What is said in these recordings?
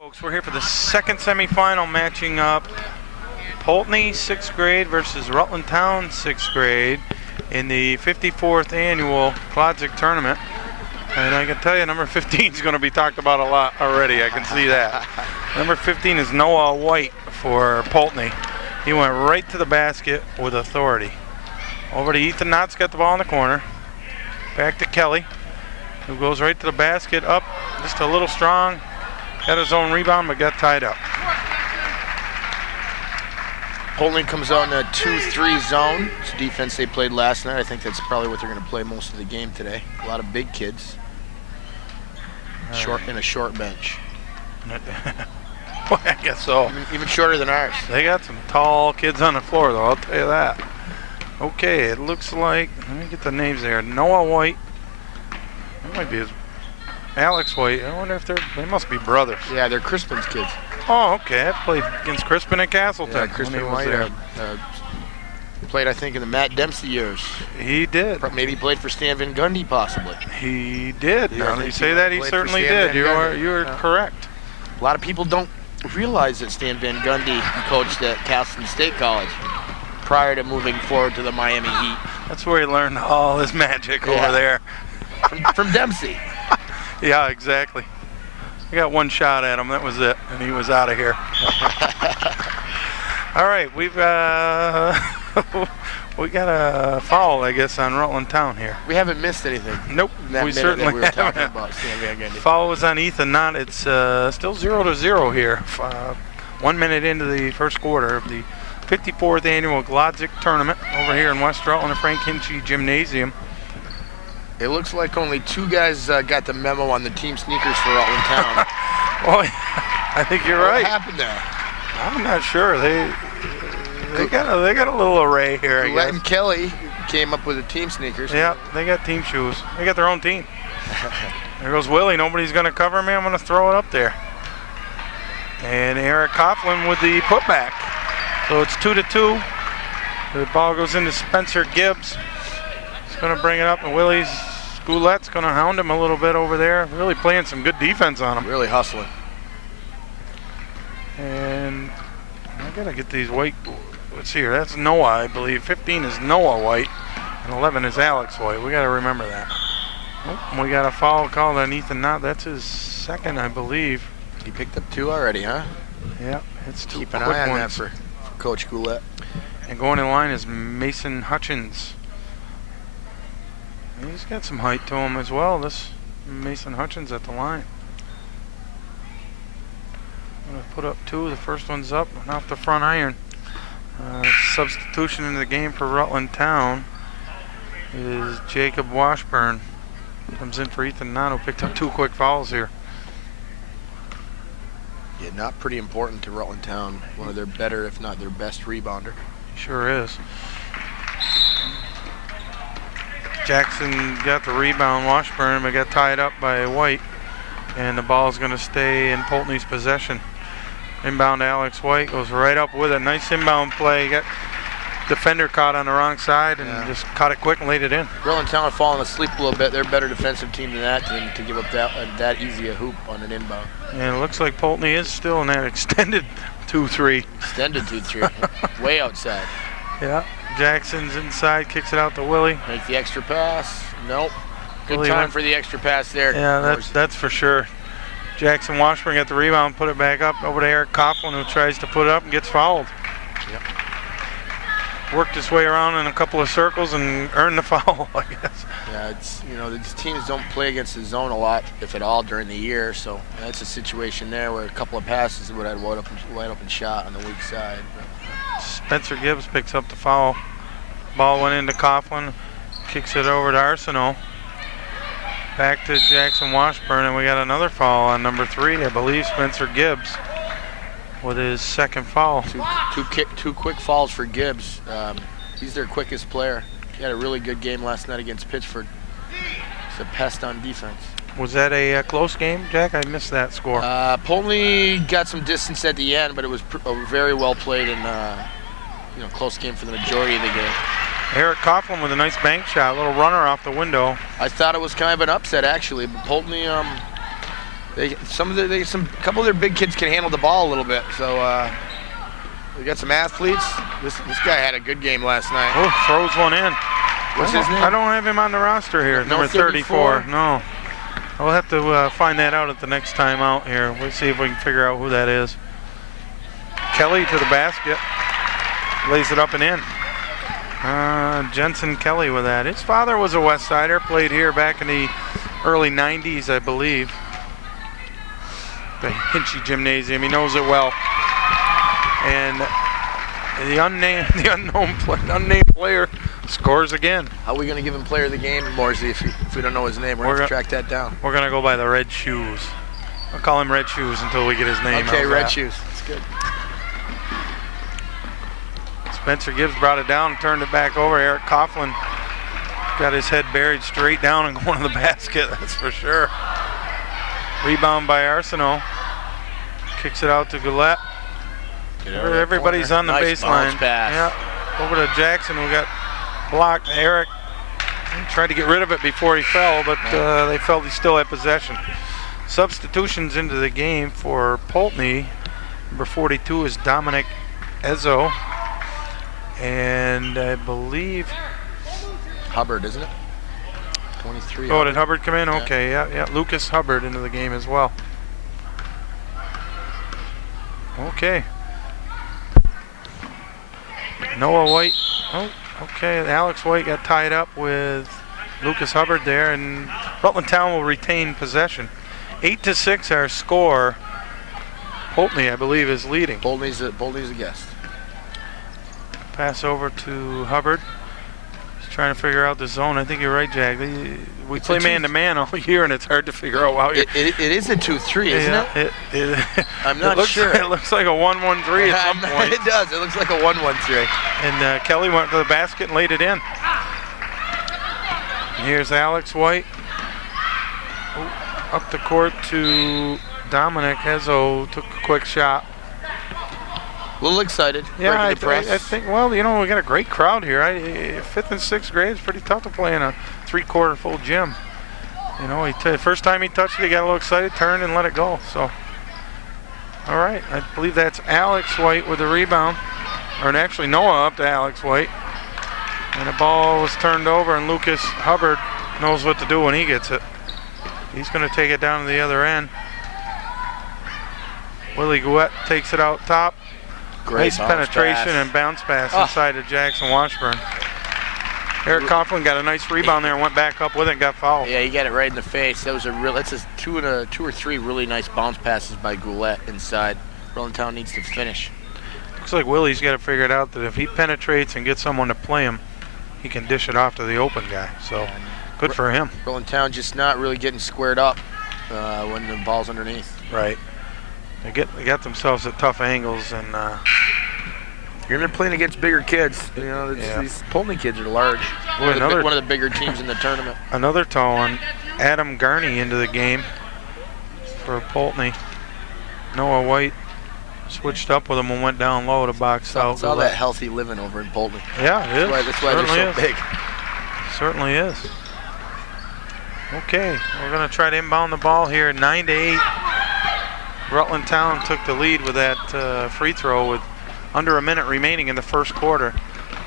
Folks, we're here for the second semifinal, matching up Poultney 6th grade versus Rutland Town 6th grade in the 54th annual Glodzik tournament. And I can tell you number 15 is going to be talked about a lot already. I can see that. Number 15 is Noah White for Poultney. He went right to the basket with authority. Over to Ethan Knott's got the ball in the corner. Back to Kelly, who goes right to the basket, up just a little strong. Got his own rebound, but got tied up. Poultney comes out in a 2-3 zone. It's a defense they played last night. I think that's probably what they're going to play most of the game today. A lot of big kids. Short in a short bench. Well, I guess so. Even shorter than ours. They got some tall kids on the floor, though, I'll tell you that. Okay, it looks like, let me get the names there. Noah White. That might be his. Alex White. I wonder if they must be brothers. Yeah, they're Crispin's kids. Oh, okay. I played against Crispin at Castleton. Yeah, Crispin White played, I think, in the Matt Dempsey years. He did. Maybe played for Stan Van Gundy, possibly. He did. Yeah, now that you say that, he certainly did. You are correct. A lot of people don't realize that Stan Van Gundy coached at Castleton State College prior to moving forward to the Miami Heat. That's where he learned all his magic over there. From Dempsey. Yeah, exactly. I got one shot at him, that was it, and he was out of here. All right, we got a foul, I guess, on Rutland Town here. We haven't missed anything. Nope, we certainly we were talking about Stan Van Gundy. Foul was on Ethan Knott. It's still 0-0 here. 1 minute into the first quarter of the 54th annual Glodzik tournament over here in West Rutland at Frank Hinchy Gymnasium. It looks like only two guys got the memo on the team sneakers for Rutland Town. Well, I think you're right. What happened there? I'm not sure. They got a little array here, I guess. Glenn and Kelly came up with the team sneakers. Yeah, they got team shoes. They got their own team. There goes Willie. Nobody's going to cover me. I'm going to throw it up there. And Eric Coughlin with the putback. So it's 2-2. The ball goes into Spencer Gibbs. He's going to bring it up, and Willie's Goulette's going to hound him a little bit over there. Really playing some good defense on him. Really hustling. And I got to get these white. Let's see here. That's Noah, I believe. 15 is Noah White, and 11 is Alex White. We got to remember that. Oh, we got a foul called on Ethan Knott. That's his second, I believe. He picked up two already, huh? Yeah, it's two. Keep an eye on that for Coach Goulette. And going in line is Mason Hutchins. He's got some height to him as well. This Mason Hutchins at the line. I'm going to put up two. The first one's up and off the front iron. Substitution in the game for Rutland Town is Jacob Washburn. Comes in for Ethan Knott, who picked up two quick fouls here. Yeah, not pretty important to Rutland Town. One of their better, if not their best rebounder. Sure is. Jackson got the rebound. Washburn, but got tied up by White. And the ball's going to stay in Poultney's possession. Inbound Alex White goes right up with it. Nice inbound play. Got defender caught on the wrong side and just caught it quick and laid it in. Rutland Town are falling asleep a little bit. They're a better defensive team than that to give up that easy a hoop on an inbound. And it looks like Poultney is still in that extended 2-3. Extended 2-3. Way outside. Yeah. Jackson's inside, kicks it out to Willie. Make the extra pass. Nope. Good Willie time for the extra pass there. Yeah, that's for sure. Jackson Washburn got the rebound, put it back up over to Eric Coughlin, who tries to put it up and gets fouled. Yep. Worked his way around in a couple of circles and earned the foul, I guess. Yeah, it's, you know, these teams don't play against the zone a lot, if at all, during the year. So that's a situation there where a couple of passes would have wide open shot on the weak side. Spencer Gibbs picks up the foul. Ball went into Coughlin, kicks it over to Arsenault. Back to Jackson Washburn, and we got another foul on number 3, I believe, Spencer Gibbs, with his second foul. Two quick fouls for Gibbs. He's their quickest player. He had a really good game last night against Pittsford. He's a pest on defense. Was that a close game, Jack? I missed that score. Poultney got some distance at the end, but it was very well played and close game for the majority of the game. Eric Coughlin with a nice bank shot, a little runner off the window. I thought it was kind of an upset, actually, but Poultney A couple of their big kids can handle the ball a little bit. So we got some athletes. This guy had a good game last night. Oh, throws one in. What's his name? I don't have him on the roster here. No, Number 34. No. I'll have to find that out at the next time out here. We'll see if we can figure out who that is. Kelly to the basket. Lays it up and in. Jensen Kelly with that. His father was a West Sider. Played here back in the early 90s, I believe. The Hinchy Gymnasium. He knows it well. And the unnamed player scores again. How are we going to give him player of the game, Morsey, if we don't know his name? We're going to track that down. We're going to go by the Red Shoes. I'll call him Red Shoes until we get his name. Okay, Red Shoes. That's good. Spencer Gibbs brought it down and turned it back over. Eric Coughlin got his head buried straight down and going to the basket, that's for sure. Rebound by Arsenault. Kicks it out to Goulet. Everybody's on the baseline. Yeah, over to Jackson, who got blocked. Eric tried to get rid of it before he fell, but they felt he still had possession. Substitutions into the game for Poultney. Number 42 is Dominic Ezzo. And I believe Hubbard, isn't it? 23. Oh, did Hubbard come in? Okay, yeah. Lucas Hubbard into the game as well. Okay. Noah White. Oh, okay. Alex White got tied up with Lucas Hubbard there, and Rutland Town will retain possession. 8-6 our score. Poultney, I believe, is leading. Poultney's a guest. Pass over to Hubbard. He's trying to figure out the zone. I think you're right, Jack. We play man-to-man all year, and it's hard to figure out how it is a 2-3, isn't it? I'm not sure. It looks like a 1-1-3 at some point. It does. It looks like a 1-1-3. And Kelly went to the basket and laid it in. And here's Alex White. Up the court to Dominic Hezzo. Took a quick shot. A little excited. Yeah, I think, well, you know, we got a great crowd here. 5th and 6th grade, it's pretty tough to play in a 3/4 full gym. You know, first time he touched it, he got a little excited, turned and let it go. So, all right, I believe that's Alex White with the rebound. Or actually Noah up to Alex White. And the ball was turned over, and Lucas Hubbard knows what to do when he gets it. He's going to take it down to the other end. Willie Gouet takes it out top. Nice penetration and bounce pass inside of Jackson Washburn. Eric Coughlin got a nice rebound there and went back up with it and got fouled. Yeah, he got it right in the face. That was that's two or three really nice bounce passes by Goulet inside. Rutland Town needs to finish. Looks like Willie's got to figure it out that if he penetrates and gets someone to play him, he can dish it off to the open guy. So good for him. Rutland Town just not really getting squared up when the ball's underneath. Right. They got themselves at tough angles, and you're gonna be playing against bigger kids. You know, these Poultney kids are large. Boy, one of the bigger teams in the tournament. Another tall one, Adam Garney into the game for Poultney. Noah White switched up with him and went down low to box out. It's all that healthy living over in Poultney. Yeah, it is. That's why they're so big. Certainly is. Okay, we're gonna try to inbound the ball here, 9-8. Rutland Town took the lead with that free throw with under a minute remaining in the first quarter.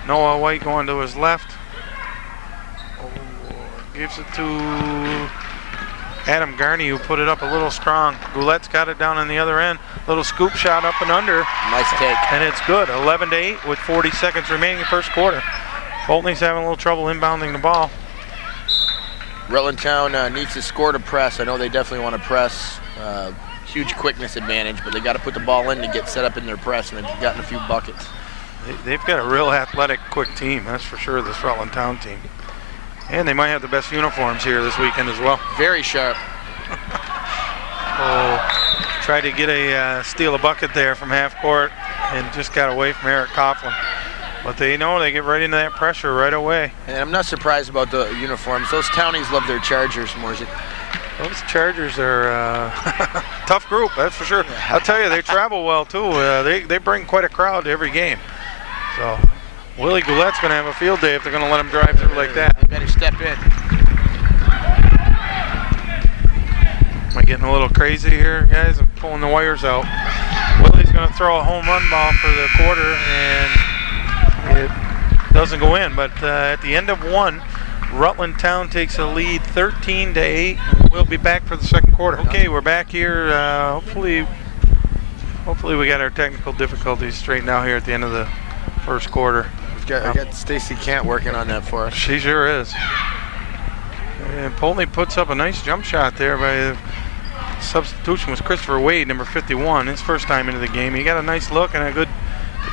Noah White going to his left. Gives it to Adam Garney, who put it up a little strong. Goulet's got it down on the other end. Little scoop shot up and under. Nice take. And it's good. 11-8 with 40 seconds remaining in the first quarter. Poultney's having a little trouble inbounding the ball. Rutland Town needs to score to press. I know they definitely want to press. Huge quickness advantage, but they got to put the ball in to get set up in their press, and they've gotten a few buckets. They've got a real athletic, quick team, that's for sure, this Rutland Town team. And they might have the best uniforms here this weekend as well. Very sharp. Tried to get steal a bucket there from half court and just got away from Eric Coughlin. But they know they get right into that pressure right away. And I'm not surprised about the uniforms. Those townies love their Chargers, Morsey. Those Chargers are tough group, that's for sure. I'll tell you, they travel well too. They bring quite a crowd to every game. So Willie Goulet's going to have a field day if they're going to let him drive through like that. They better step in. Am I getting a little crazy here, guys? I'm pulling the wires out. Willie's going to throw a home run ball for the quarter, and it doesn't go in. But at the end of one, Rutland Town takes a lead 13-8. We'll be back for the second quarter. Okay, we're back here. Hopefully we got our technical difficulties straightened out here at the end of the first quarter. I got Stacy Kant working on that for us. She sure is. And Poultney puts up a nice jump shot there by the substitution was Christopher Wade, number 51, his first time into the game. He got a nice look and looked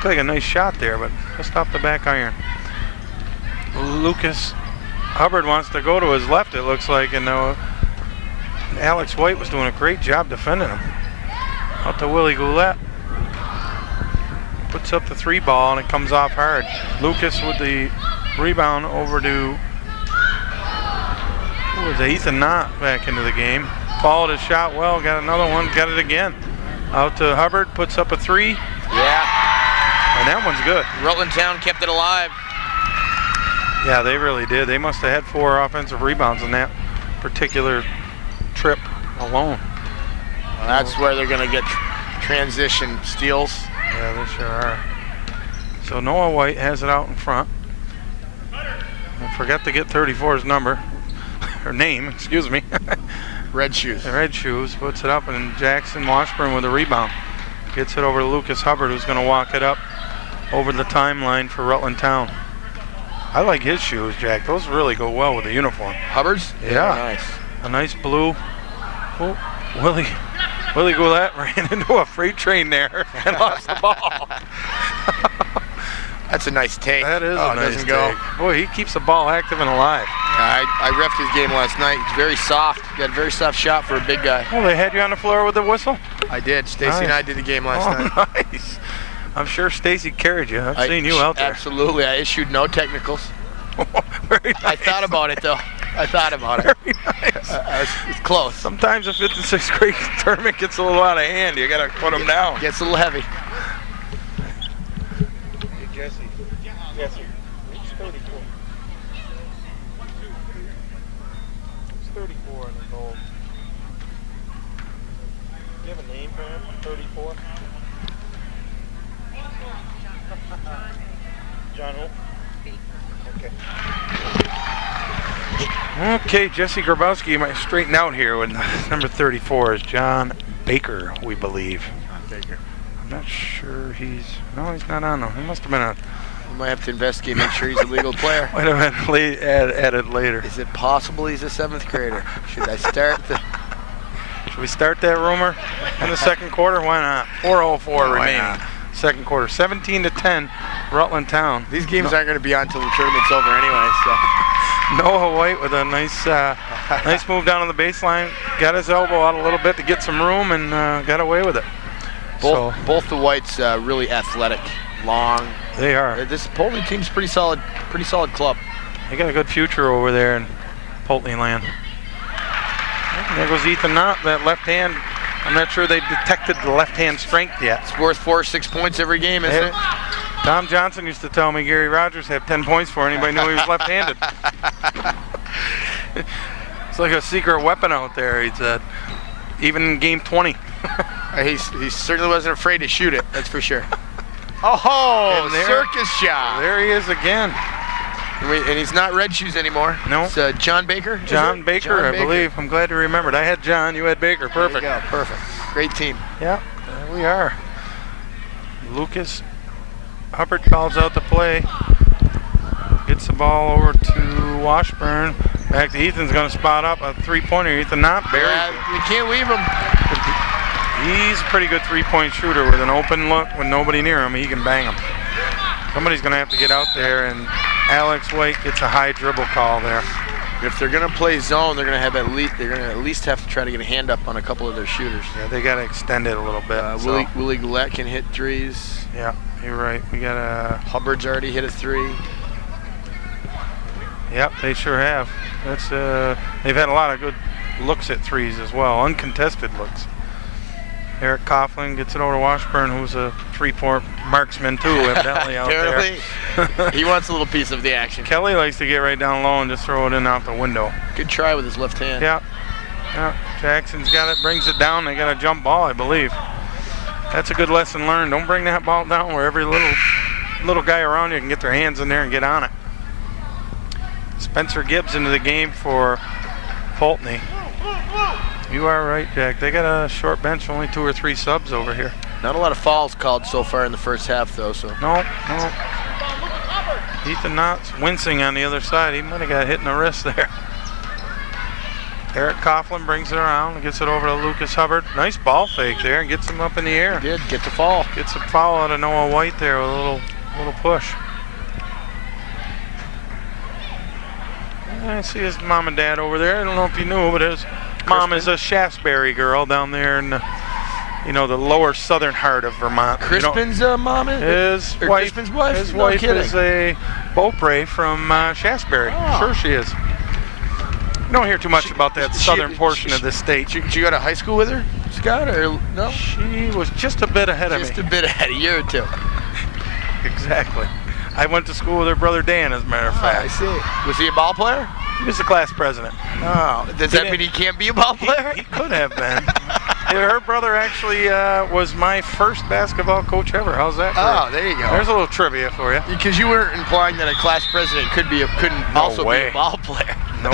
like a nice shot there, but just off the back iron. Lucas Hubbard wants to go to his left, it looks like, and Alex White was doing a great job defending him. Out to Willie Goulet. Puts up the 3 ball and it comes off hard. Lucas with the rebound over to Ethan Knott back into the game. Followed his shot well, got another one, got it again. Out to Hubbard, puts up a 3. Yeah. And that one's good. Rutland Town kept it alive. Yeah, they really did. They must have had 4 offensive rebounds in that particular trip alone. Well, that's where they're going to get transition steals. Yeah, they sure are. So Noah White has it out in front. I forgot to get 34's number. Her name, excuse me. Red shoes. Red shoes, puts it up, and Jackson Washburn with a rebound. Gets it over to Lucas Hubbard, who's going to walk it up over the timeline for Rutland Town. I like his shoes, Jack. Those really go well with the uniform. Hubbard's? Yeah. Nice. A nice blue. Oh, Willie Goulet ran into a freight train there and lost the ball. That's a nice take. That is a nice take. Go. Boy, he keeps the ball active and alive. Yeah, I reffed his game last night. He's very soft. Got a very soft shot for a big guy. Oh, they had you on the floor with the whistle? I did. Stacy and I did the game last night. Nice. I'm sure Stacy carried you. I've seen you out there. Absolutely. I issued no technicals. Very nice. I thought about it, though. Very nice. It's close. Sometimes the 5th and 6th grade tournament gets a little out of hand. You got to put them down. Gets a little heavy. Jesse, who's 34? Who's 34 in the gold? Do you have a name for him? 34? John who? Okay. Okay, Jesse Grabowski might straighten out here when number 34 is John Baker, we believe. Baker. I'm not sure no, he's not on though. He must have been on. We might have to investigate, make sure he's a legal player. Might have been added later. Is it possible he's a 7th grader? Should I start the... Should we start that rumor in the second quarter? Why not? 4:04 remaining. Not? Second Quarter, 17-10, Rutland Town. These games aren't going to be on until the tournament's over anyway, so... Noah White with a nice move down on the baseline. Got his elbow out a little bit to get some room and got away with it. Both the Whites really athletic, long. They are. This Poultney team's pretty solid club. They got a good future over there in Poultney land. There goes Ethan Knott, that left hand. I'm not sure they detected the left hand strength yet. It's worth 4 or 6 points every game, isn't it? Tom Johnson used to tell me Gary Rogers had 10 points for anybody knew he was left-handed. It's like a secret weapon out there, he said. Even in game 20. He certainly wasn't afraid to shoot it, that's for sure. Oh, circus shot. There he is again. And he's not Red Shoes anymore. No. It's John Baker? John Baker, I believe. I'm glad you remembered. I had John, you had Baker. Perfect. There you go, perfect. Great team. Yeah, there we are. Lucas Hubbard calls out the play. Gets the ball over to Washburn. Back to Ethan's going to spot up a 3-pointer. Ethan Knott buries it. You can't leave him. He's a pretty good 3-point shooter with an open look. With nobody near him, he can bang him. Somebody's going to have to get out there, and Alex White gets a high dribble call there. If they're going to play zone, they're going to at least have to try to get a hand up on a couple of their shooters. Yeah, they got to extend it a little bit. Willie Goulet can hit threes. Yeah, you're right. We got Hubbard's already hit a 3. Yep, they sure have. That's they've had a lot of good looks at threes as well, uncontested looks. Eric Coughlin gets it over to Washburn, who's a 3-point marksman too, evidently out there. He wants a little piece of the action. Kelly likes to get right down low and just throw it in out the window. Good try with his left hand. Yeah. Yeah, Jackson's got it, brings it down. They got a jump ball, I believe. That's a good lesson learned. Don't bring that ball down where every little guy around you can get their hands in there and get on it. Spencer Gibbs into the game for Poultney. You are right, Jack. They got a short bench, only 2 or 3 subs over here. Not a lot of fouls called so far in the first half, though. So No. Ethan Knott's wincing on the other side. He might have got hit in the wrist there. Eric Coughlin brings it around and gets it over to Lucas Hubbard. Nice ball fake there and gets him up in the air. He did get the fall. Gets a foul out of Noah White there with a little push. I see his mom and dad over there. I don't know if you knew, but his mom is a Shaftesbury girl down there in the lower southern heart of Vermont. Crispin's mom is? His wife, Crispin's wife? His No wife kidding. is a Beaupre from Shaftesbury. Oh. Sure she is. You don't hear too much about that southern portion of the state. Did you go to high school with her, Scott, or no? She was just a bit ahead of me. Just a bit ahead, a year or two. Exactly. I went to school with her brother Dan, as a matter of fact. I see. Was he a ball player? He was the class president. Oh, does that mean he can't be a ball player? He could have been. Her brother actually was my first basketball coach ever. How's that? Oh, there you go. There's a little trivia for you. Because you weren't implying that a class president couldn't also be a ball player. No,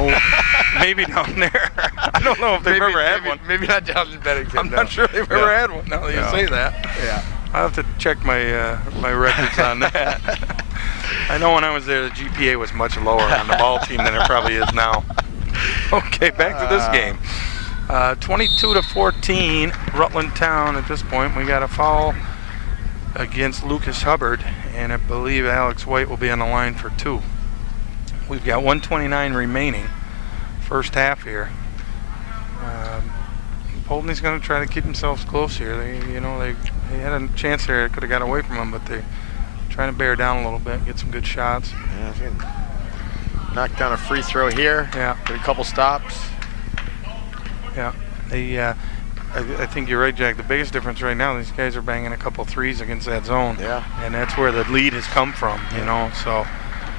maybe down there. I don't know if they've ever had one. Maybe not down in Bennington. I'm not sure they've ever had one. Now that you say that. Yeah. I'll have to check my my records on that. I know when I was there, the GPA was much lower on the ball team than it probably is now. Okay, back to this game. 22-14, Rutland Town at this point. We got a foul against Lucas Hubbard, and I believe Alex White will be on the line for 2. We've got 1:29 remaining, first half here. Poultney's going to try to keep themselves close here. They had a chance there. It could have got away from them, but they're trying to bear down a little bit, get some good shots. Yeah, knock down a free throw here. Yeah. Get a couple stops. Yeah. I think you're right, Jack. The biggest difference right now, these guys are banging a couple threes against that zone. Yeah. And that's where the lead has come from, so.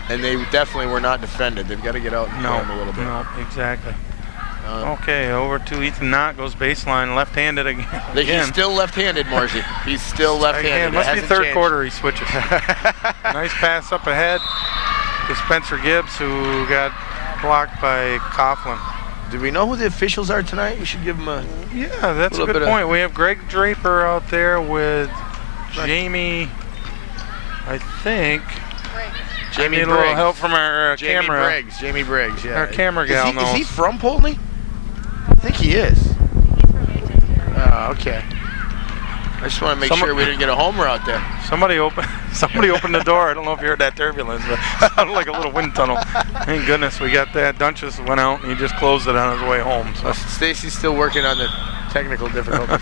And they definitely were not defended. They've got to get out and play them a little bit. No, exactly. Okay, over to Ethan Knott, goes baseline, left-handed again. He's still left-handed, Marcy. He's still left-handed. Again, must be third quarter he switches. Nice pass up ahead to Spencer Gibbs, who got blocked by Coughlin. Do we know who the officials are tonight? We should give them a... Yeah, that's a good point. We have Greg Draper out there with Jamie, I think. Jamie Briggs. A little help from our camera. Jamie Briggs, yeah. Our camera gal knows. Is he from Poultney? I think he is. Oh, okay. I just want to make sure we didn't get a homer out there. Somebody opened the door. I don't know if you heard that turbulence, but it sounded like a little wind tunnel. Thank goodness we got that. Dunches went out and he just closed it on his way home. So. Stacy's still working on the technical difficulties.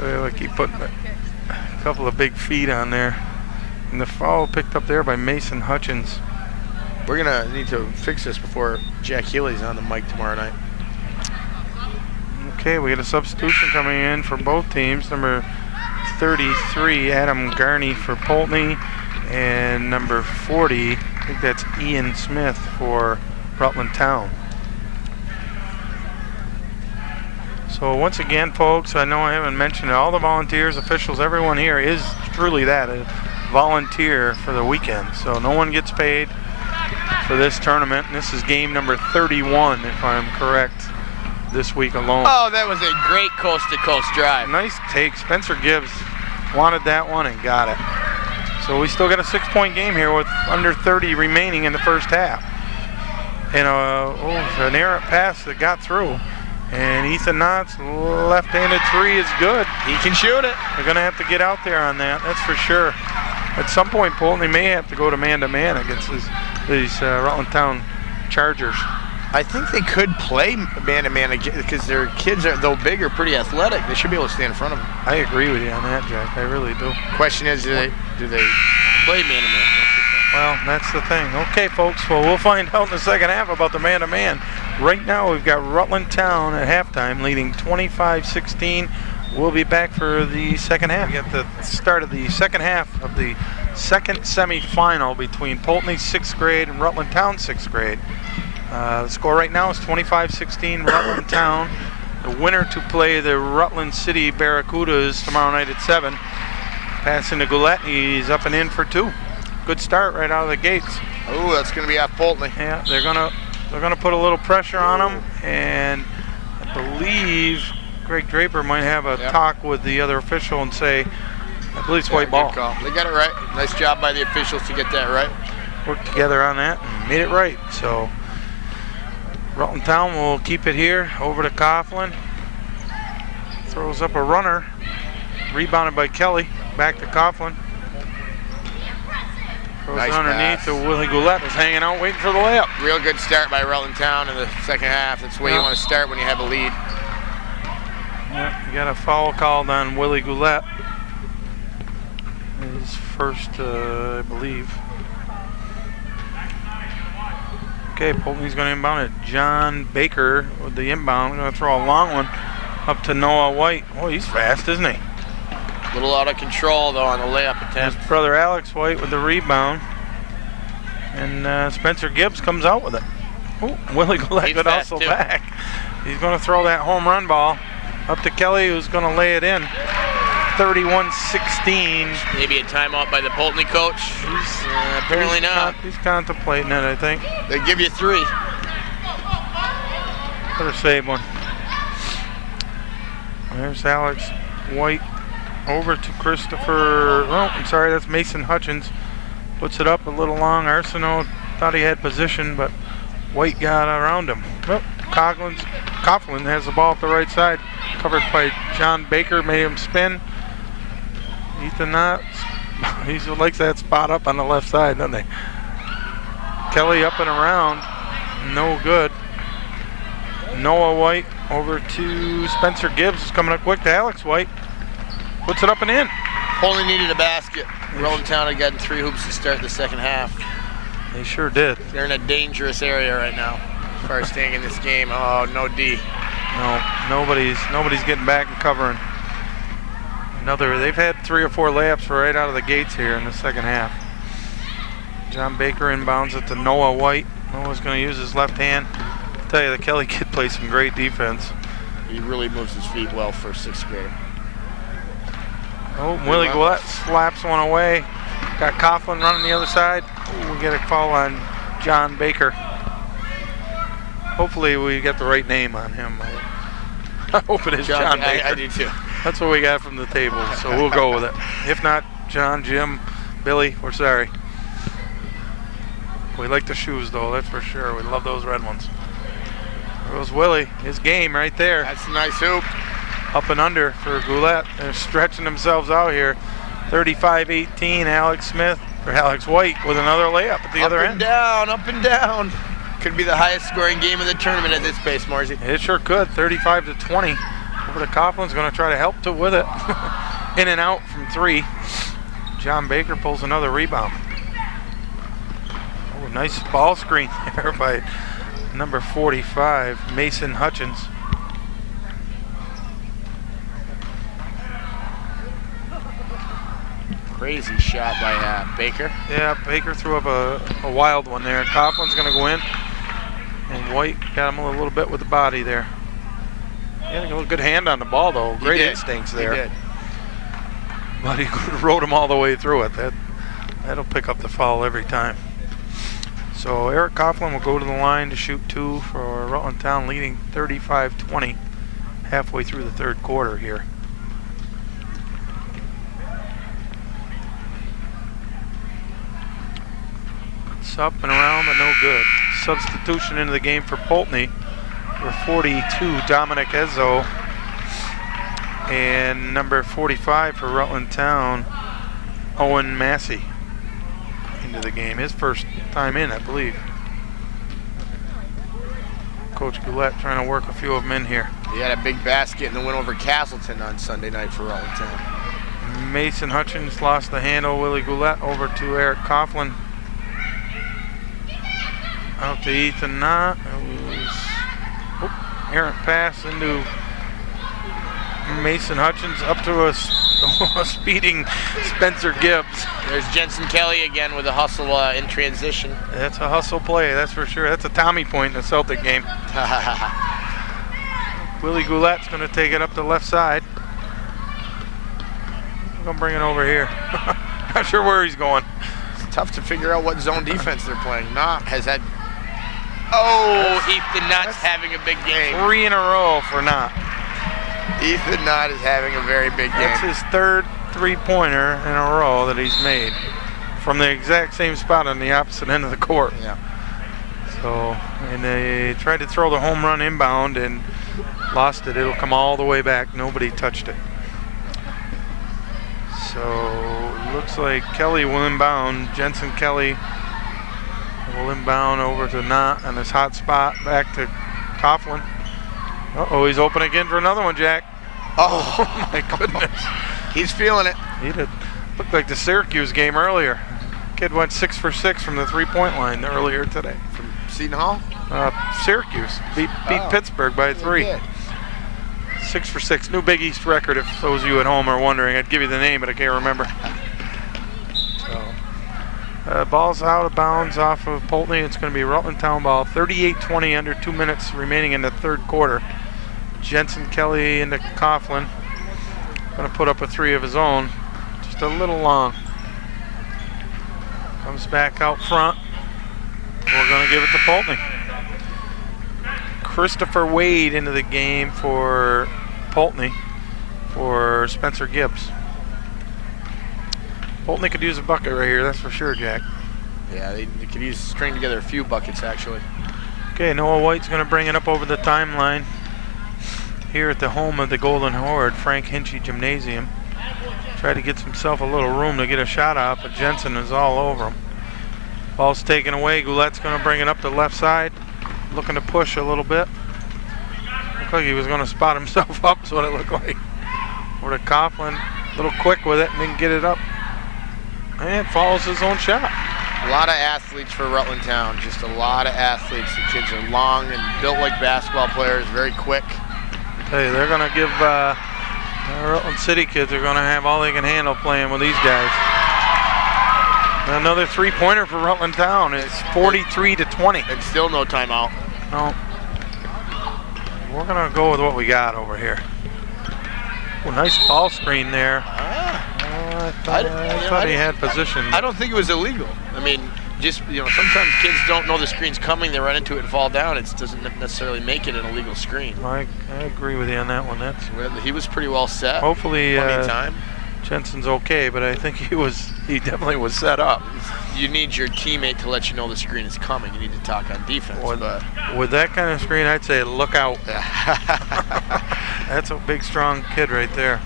We'll keep putting a couple of big feet on there. And the foul picked up there by Mason Hutchins. We're going to need to fix this before Jack Healy's on the mic tomorrow night. Okay, we got a substitution coming in for both teams. Number 33, Adam Garney for Poultney, and number 40, I think that's Ian Smith for Rutland Town. So once again, folks, I know I haven't mentioned it, all the volunteers, officials, everyone here is truly that, a volunteer for the weekend. So no one gets paid for this tournament. This is game number 31, if I'm correct, this week alone. Oh, that was a great coast-to-coast drive. Nice take. Spencer Gibbs wanted that one and got it. So we still got a 6-point game here with under 30 remaining in the first half. And an errant pass that got through. And Ethan Knott's left-handed three is good. He can shoot it. They're going to have to get out there on that, that's for sure. At some point, Poultney may have to go to man-to-man against these Rutland Town Chargers. I think they could play man-to-man because their kids, though big, are pretty athletic. They should be able to stay in front of them. I agree with you on that, Jack. I really do. Question is, do they play man-to-man? Well, that's the thing. Okay, folks, well, we'll find out in the second half about the man-to-man. Right now, we've got Rutland Town at halftime leading 25-16. We'll be back for the second half. We got the start of the second half of the second semifinal between Poultney 6th grade and Rutland Town 6th grade. The score right now is 25-16 Rutland Town. The winner to play the Rutland City Barracudas tomorrow night at 7. Passing to Glodzik, he's up and in for 2. Good start right out of the gates. Oh, that's going to be off Poultney. Yeah, they're gonna put a little pressure on him, and I believe Greg Draper might have a talk with the other official and say, I believe it's white ball. Call. They got it right. Nice job by the officials to get that right. Worked together on that and made it right. So Rutland Town will keep it here. Over to Coughlin. Throws up a runner. Rebounded by Kelly. Back to Coughlin. Throws it underneath to Willie Goulet, who's hanging out waiting for the layup. Real good start by Rutland Town in the second half. That's the way you want to start when you have a lead. Yeah, you got a foul called on Willie Goulet. His first, I believe. Okay, Poultney's going to inbound it. John Baker with the inbound. Going to throw a long one up to Noah White. Oh, he's fast, isn't he? A little out of control, though, on the layup attempt. His brother Alex White with the rebound. And Spencer Gibbs comes out with it. Oh, Willie Goulet also back. He's going to throw that home run ball up to Kelly, who's going to lay it in. 31-16. Maybe a timeout by the Poultney coach. Apparently not. He's contemplating it, I think. They give you 3. Better save one. There's Alex White over to Christopher. Oh, I'm sorry, that's Mason Hutchins. Puts it up a little long. Arsenault thought he had position, but White got around him. Well, Coughlin has the ball up the right side. Covered by John Baker, made him spin. Ethan Knott, he likes that spot up on the left side, doesn't he? Kelly up and around, no good. Noah White over to Spencer Gibbs, is coming up quick to Alex White. Puts it up and in. Only needed a basket. Rutland Town had gotten 3 hoops to start the second half. They sure did. They're in a dangerous area right now as far as staying in this game. Oh, no D. No, nobody's getting back and covering. They've had 3 or 4 layups right out of the gates here in the second half. John Baker inbounds it to Noah White. Noah's going to use his left hand. I'll tell you, the Kelly kid plays some great defense. He really moves his feet well for 6th grade. Oh, Willie Goulet slaps one away. Got Coughlin running the other side. Ooh, we get a foul on John Baker. Hopefully we get the right name on him. I hope it is John Baker. I do too. That's what we got from the table, so we'll go with it. If not, John, Jim, Billy, we're sorry. We like the shoes, though, that's for sure. We love those red ones. There goes Willie, his game right there. That's a nice hoop. Up and under for Goulet. They're stretching themselves out here. 35-18, Alex White with another layup at the other end. Up and down. Could be the highest scoring game of the tournament at this pace, Morsey. It sure could, 35-20. Over to Coughlin's going to try to help with it. In and out from 3. John Baker pulls another rebound. Oh, nice ball screen there by number 45, Mason Hutchins. Crazy shot by Baker. Yeah, Baker threw up a wild one there. Coughlin's going to go in. And White got him a little bit with the body there. He had a good hand on the ball, though. Great instincts there. He did. But he rode him all the way through it. That'll pick up the foul every time. So Eric Coughlin will go to the line to shoot 2 for Rutland Town, leading 35-20 halfway through the 3rd quarter here. It's up and around, but no good. Substitution into the game for Poultney. Number 42, Dominic Ezzo. And number 45 for Rutland Town, Owen Massey, into the game. His first time in, I believe. Coach Goulet trying to work a few of them in here. He had a big basket in the win over Castleton on Sunday night for Rutland Town. Mason Hutchins lost the handle. Willie Goulet over to Eric Coughlin. Out to Ethan Knott. Errant pass into Mason Hutchins up to a speeding Spencer Gibbs. There's Jensen Kelly again with a hustle in transition. That's a hustle play, that's for sure. That's a Tommy point in the Celtic game. Willie Goulette's going to take it up the left side. I'm going to bring it over here. Not sure where he's going. It's tough to figure out what zone defense they're playing. Knott has had... Oh, Ethan Knott's having a big game. 3 in a row for Knott. Ethan Knott is having a very big game. That's his third three-pointer in a row that he's made from the exact same spot on the opposite end of the court. Yeah. So, and they tried to throw the home run inbound and lost it. It'll come all the way back. Nobody touched it. So, looks like Kelly will inbound. Jensen Kelly will inbound over to Knott on his hot spot. Back to Coughlin. Uh-oh, he's open again for another one, Jack. Oh my goodness. He's feeling it. He did. Looked like the Syracuse game earlier. Kid went 6 for 6 from the three-point line earlier today. From Seton Hall? Syracuse beat Pittsburgh by 3. 6 for 6. New Big East record, if those of you at home are wondering. I'd give you the name, but I can't remember. So, ball's out of bounds off of Poultney. It's going to be Rutland Town ball. 38-20, under 2 minutes remaining in the third quarter. Jensen Kelly into Coughlin. Going to put up a 3 of his own. Just a little long. Comes back out front. We're going to give it to Poultney. Christopher Wade into the game for Poultney for Spencer Gibbs. Poultney could use a bucket right here, that's for sure, Jack. Yeah, they could use string together a few buckets, actually. Okay, Noah White's going to bring it up over the timeline here at the home of the Golden Horde, Frank Hinchy Gymnasium. Tried to get himself a little room to get a shot out, but Jensen is all over him. Ball's taken away. Goulette's going to bring it up the left side, looking to push a little bit. Looked like he was going to spot himself up, is what it looked like. Over to Coughlin, a little quick with it, and then get it up. And follows his own shot. A lot of athletes for Rutland Town, just a lot of athletes. The kids are long and built like basketball players, very quick. Hey, they're going to give Rutland City kids are going to have all they can handle playing with these guys. Another three-pointer for Rutland Town. It's 43-20. And still no timeout. No. We're going to go with what we got over here. Oh, nice ball screen there. I thought he had position. I don't think it was illegal. I mean, just, sometimes kids don't know the screen's coming, they run into it and fall down. It doesn't necessarily make it an illegal screen. I agree with you on that one. He was pretty well set. Hopefully, plenty of time. Jensen's okay, but I think he definitely was set up. You need your teammate to let you know the screen is coming. You need to talk on defense. With that kind of screen, I'd say look out. That's a big, strong kid right there.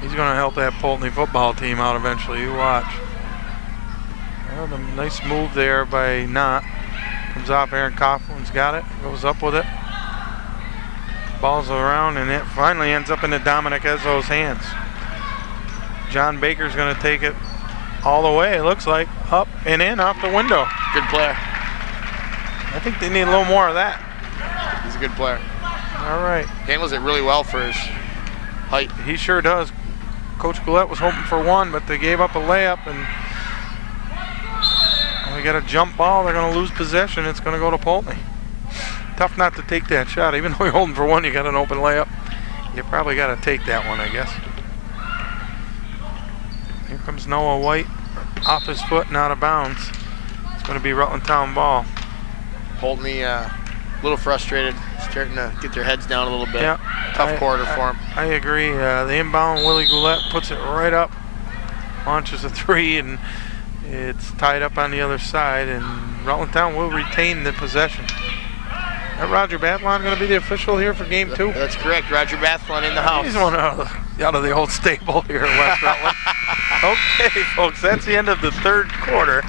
He's going to help that Poultney football team out eventually. You watch. Well, the nice move there by Knott. Comes off Aaron Coughlin's got it. Goes up with it. Ball's around, and it finally ends up into Dominic Ezzo's hands. John Baker's going to take it all the way, it looks like. Up and in, off the window. Good player. I think they need a little more of that. He's a good player. All right. Handles it really well for his height. He sure does. Coach Goulette was hoping for one, but they gave up a layup, and we got a jump ball. They're going to lose possession. It's going to go to Poultney. Tough not to take that shot. Even though you're holding for one, you got an open layup. You probably got to take that one, I guess. Here comes Noah White, off his foot and out of bounds. It's going to be Rutland Town ball. Poultney a little frustrated, starting to get their heads down a little bit. Yeah, tough quarter for him. I agree. The inbound, Willie Goulette puts it right up, launches a 3, and it's tied up on the other side, and Rutland Town will retain the possession. Is Roger Bathlon going to be the official here for game 2? That's correct. Roger Bathlon in the house. He's one out of the old stable here at West Rutland. Okay, folks, that's the end of the third quarter.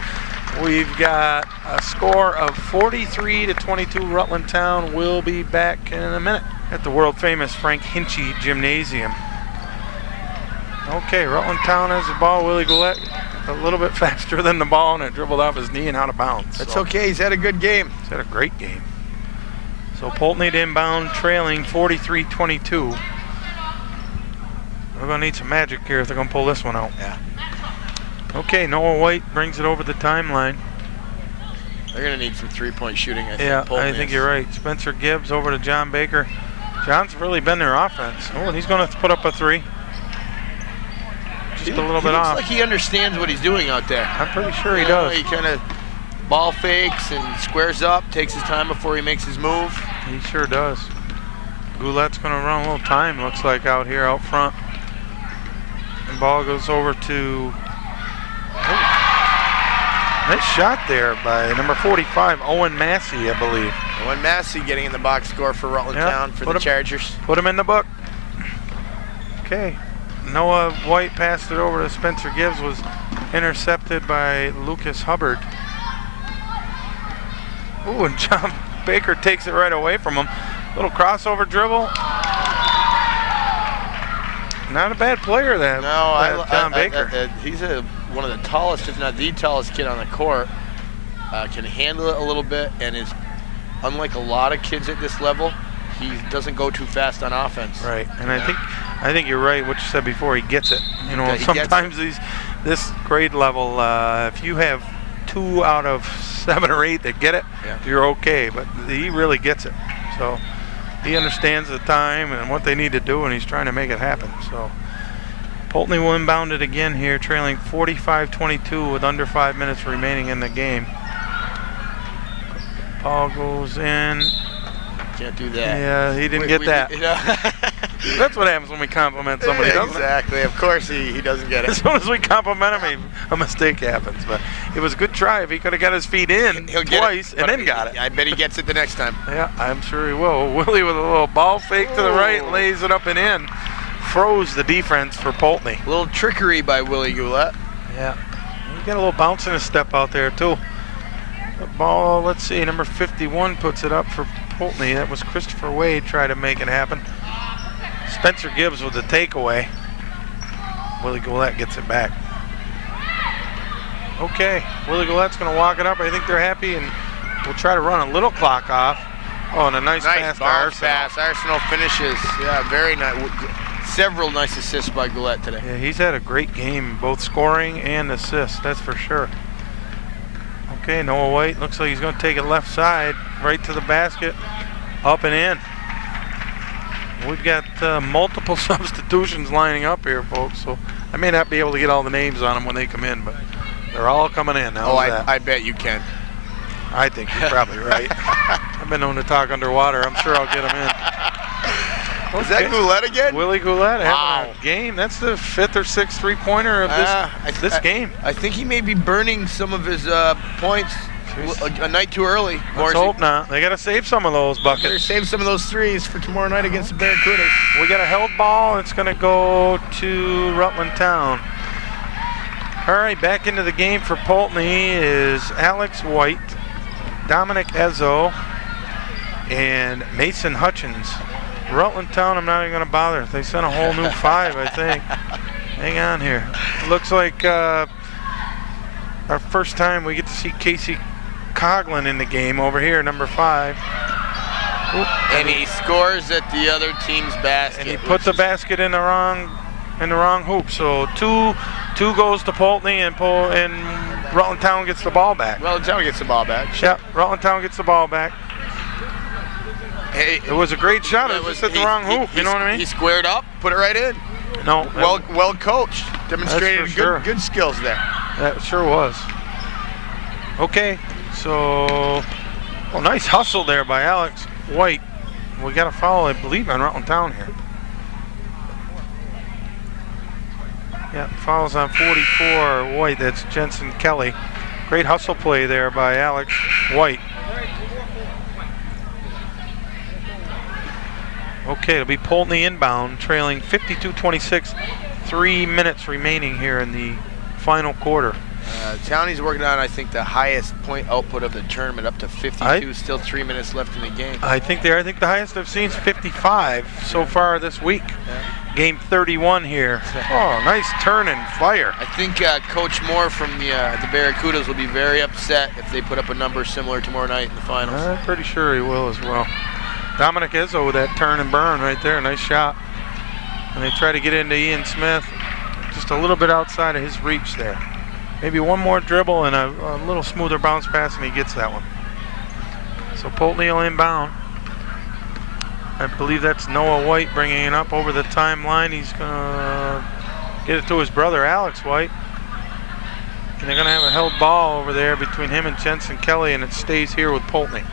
We've got a score of 43-22. Rutland Town will be back in a minute at the world-famous Frank Hinchy Gymnasium. Okay, Rutland Town has the ball. Willie Goulette a little bit faster than the ball, and it dribbled off his knee and out of bounds. That's okay. He's had a good game. He's had a great game. So Poultney to inbound, trailing 43-22. We're going to need some magic here if they're going to pull this one out. Yeah. Okay, Noah White brings it over the timeline. They're going to need some three-point shooting, I think. Yeah, I think you're right. Spencer Gibbs over to John Baker. John's really been their offense. Oh, and he's going to put up a three. Just a little bit off. Looks like he understands what he's doing out there. I'm pretty sure he does. He kind of ball fakes and squares up, takes his time before he makes his move. He sure does. Goulette's going to run a little time, looks like, out here out front. And ball goes over to... Oh. Nice shot there by number 45, Owen Massey, I believe. Owen Massey getting in the box score for Rutland Town for the Chargers. Put him in the book. Okay. Noah White passed it over to Spencer Gibbs, was intercepted by Lucas Hubbard. Ooh, and John Baker takes it right away from him. Little crossover dribble. Not a bad player, that John Baker. He's one of the tallest, if not the tallest kid on the court. Can handle it a little bit, and is, unlike a lot of kids at this level, he doesn't go too fast on offense. Right, and I think you're right. What you said before, he gets it. You know, sometimes this grade level, if you have 2 out of 7 or 8 that get it, you're okay. But he really gets it. So he understands the time and what they need to do, and he's trying to make it happen. So Poultney will inbound it again here, trailing 45-22 with under 5 minutes remaining in the game. Ball goes in. Can't do that. Yeah, he didn't get that. That's what happens when we compliment somebody, doesn't it? Exactly. Of course he doesn't get it. As soon as we compliment him, a mistake happens. But it was a good try. If he could have got his feet in twice and then got it. I bet he gets it the next time. Yeah, I'm sure he will. Willie with a little ball fake to the right, lays it up and in. Froze the defense for Poultney. A little trickery by Willie Goulette. Yeah. He got a little bounce in his step out there, too. The ball, let's see, number 51 puts it up for Poultney. That was Christopher Wade trying to make it happen. Spencer Gibbs with the takeaway. Willie Goulette gets it back. Okay, Willie Goulette's going to walk it up. I think they're happy, and we'll try to run a little clock off. Oh, and a nice pass to Arsenal. Arsenal finishes. Yeah, very nice. Several nice assists by Goulette today. Yeah, he's had a great game, both scoring and assists, that's for sure. Okay, Noah White looks like he's going to take it left side, right to the basket, up and in. We've got multiple substitutions lining up here, folks, so I may not be able to get all the names on them when they come in, but they're all coming in. I bet you can. I think you're probably right. I've been known to talk underwater. I'm sure I'll get them in. Okay. Is that Goulette again? Willie Goulette having a game. That's the 5th or 6th three-pointer of this game. I think he may be burning some of his points a night too early. Let's hope not. They got to save some of those buckets. Better save some of those threes for tomorrow night against the Barracudas. We got a held ball. It's going to go to Rutland Town. All right, back into the game for Poultney is Alex White, Dominic Ezzo, and Mason Hutchins. Rutland Town, I'm not even going to bother. They sent a whole new 5, I think. Hang on here. Looks like our first time we get to see Casey Coughlin in the game over here, number 5. Oop. And he scores at the other team's basket. And he put the basket in the wrong hoop. So two goes to Poultney, and Rutland Town gets the ball back. Rutland Town gets the ball back. Yep, Rutland Town gets the ball back. Hey, it was a great shot. It was just at the wrong hoop. You know what I mean? He squared up, put it right in. No. Well coached. Demonstrated good skills there. That sure was. Okay, so nice hustle there by Alex White. We got a foul, I believe, on Rutland Town here. Yeah, fouls on 44 White. That's Jensen Kelly. Great hustle play there by Alex White. Okay, it'll be Poultney inbound, trailing 52-26. 3 minutes remaining here in the final quarter. Townie's working on, I think, the highest point output of the tournament, up to 52. Still 3 minutes left in the game. I think the highest I've seen is 55 so far this week. Yeah. Game 31 here. Oh, nice turn and fire. I think Coach Moore from the Barracudas will be very upset if they put up a number similar tomorrow night in the finals. I'm pretty sure he will as well. Dominic Izzo with that turn and burn right there. Nice shot. And they try to get into Ian Smith, just a little bit outside of his reach there. Maybe one more dribble and a little smoother bounce pass, and he gets that one. So Poultney will inbound. I believe that's Noah White bringing it up over the timeline. He's going to get it to his brother, Alex White. And they're going to have a held ball over there between him and Jensen Kelly, and it stays here with Poultney.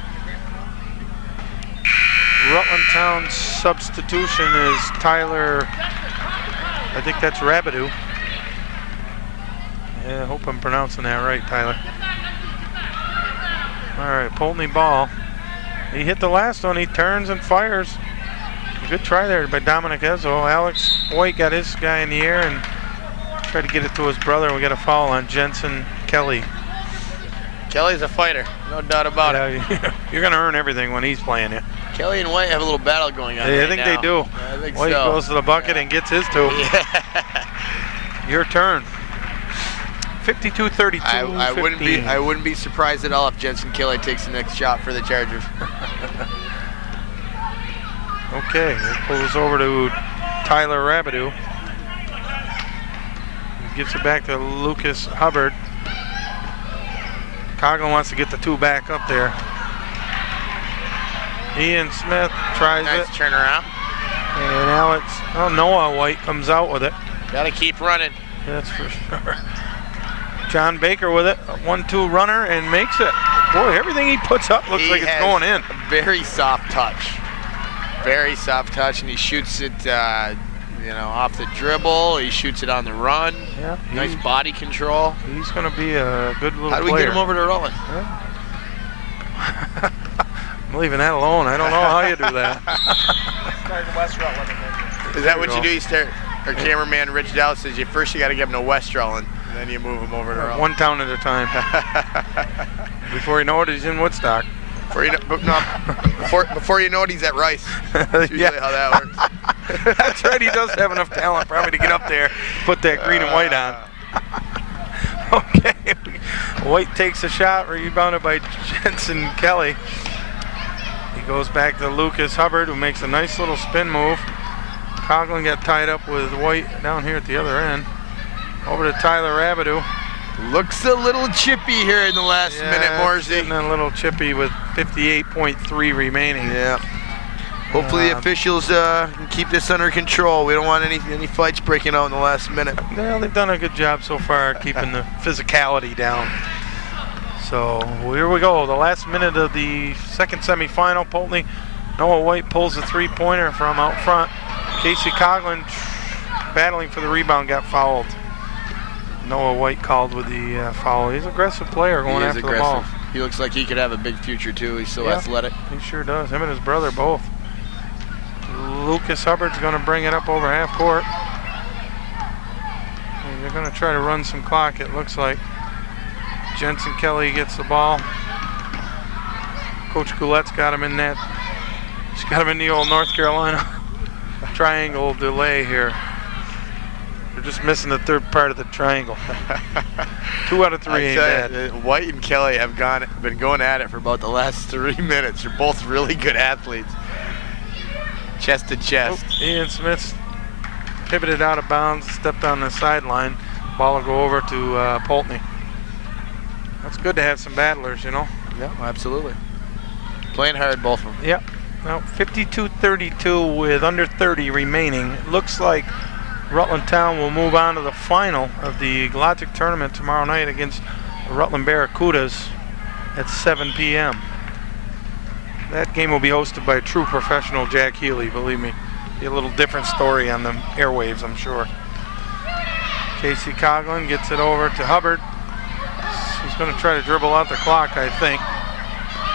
Rutland Town's substitution is Tyler, I think that's Rabideau. Yeah, I hope I'm pronouncing that right, Tyler. All right, Poultney ball. He hit the last one. He turns and fires. Good try there by Dominic Ezzo. Alex White got his guy in the air and tried to get it to his brother. We got a foul on Jensen Kelly. Kelly's a fighter, no doubt about it. You're going to earn everything when he's playing you. Kelly and White have a little battle going on. I think they do. I think White so. goes to the bucket and gets his two. Yeah. Your turn. 52-32. I wouldn't be surprised at all if Jensen Kelly takes the next shot for the Chargers. Okay, it pulls over to Tyler Rabideau. He gives it back to Lucas Hubbard. Coughlin wants to get the two back up there. Ian Smith tries it. Nice turnaround. And Noah White comes out with it. Got to keep running. That's for sure. John Baker with it, a 1-2 runner, and makes it. Boy, everything he puts up looks like it's going in. Very soft touch. Very soft touch, and he shoots it, off the dribble. He shoots it on the run. Yeah. Nice body control. He's going to be a good little player. How do we get him over to Rutland? Yeah. I'm leaving that alone. I don't know how you do that. Start in West Rutland. Is that what you do? You start. Our cameraman Rich Dowd says first you got to get him to West Rutland, and then you move him over to Rutland. One town at a time. Before you know it, he's in Woodstock. Before you know it, he's at Rice. That's usually how that works. That's right. He does have enough talent probably to get up there, put that green and white on. Okay. White takes a shot, rebounded by Jensen Kelly. He goes back to Lucas Hubbard, who makes a nice little spin move. Coughlin got tied up with White down here at the other end. Over to Tyler Rabideau. Looks a little chippy here in the last minute, Morsey. Getting a little chippy with 58.3 remaining. Yeah. Hopefully the officials can keep this under control. We don't want any fights breaking out in the last minute. Well, they've done a good job so far keeping the physicality down. So here we go. The last minute of the second semifinal. Poultney, Noah White pulls a three-pointer from out front. Casey Coughlin battling for the rebound got fouled. Noah White called with the foul. He's an aggressive player going after the ball. He looks like he could have a big future too. He's so athletic. He sure does. Him and his brother both. Lucas Hubbard's going to bring it up over half court. And they're going to try to run some clock, it looks like. Jensen Kelly gets the ball. Coach Goulette's got him in that. He's got him in the old North Carolina triangle delay here. They're just missing the third part of the triangle. 2 out of 3 ain't bad. White and Kelly have been going at it for about the last 3 minutes. They're both really good athletes. Chest to chest. Ian Smith pivoted out of bounds, stepped on the sideline. Ball will go over to Poultney. That's good to have some battlers, you know. Yeah, absolutely. Playing hard, both of them. Yep. Now 52-32 with under 30 remaining. Looks like Rutland Town will move on to the final of the Glodzik tournament tomorrow night against the Rutland Barracudas at 7 p.m. That game will be hosted by true professional Jack Healy, believe me. Be a little different story on the airwaves, I'm sure. Casey Coughlin gets it over to Hubbard. He's going to try to dribble out the clock, I think.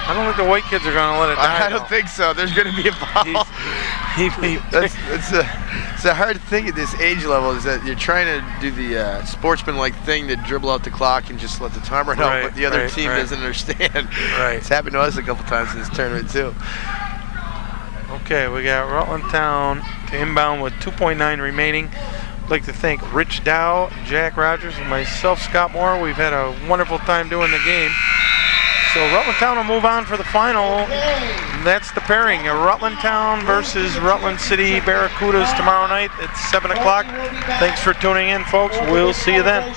I don't think the white kids are going to let it die. I don't think so. There's going to be a foul. It's a hard thing at this age level is that you're trying to do the sportsman-like thing to dribble out the clock and just let the timer run out, but the other team doesn't understand. Right. It's happened to us a couple times in this tournament too. Okay, we got Rutland Town to inbound with 2.9 remaining. I'd like to thank Rich Dow, Jack Rogers, and myself, Scott Moore. We've had a wonderful time doing the game. So Rutland Town will move on for the final. That's the pairing, Rutland Town versus Rutland City Barracudas tomorrow night at 7 o'clock. Thanks for tuning in, folks. We'll see you then.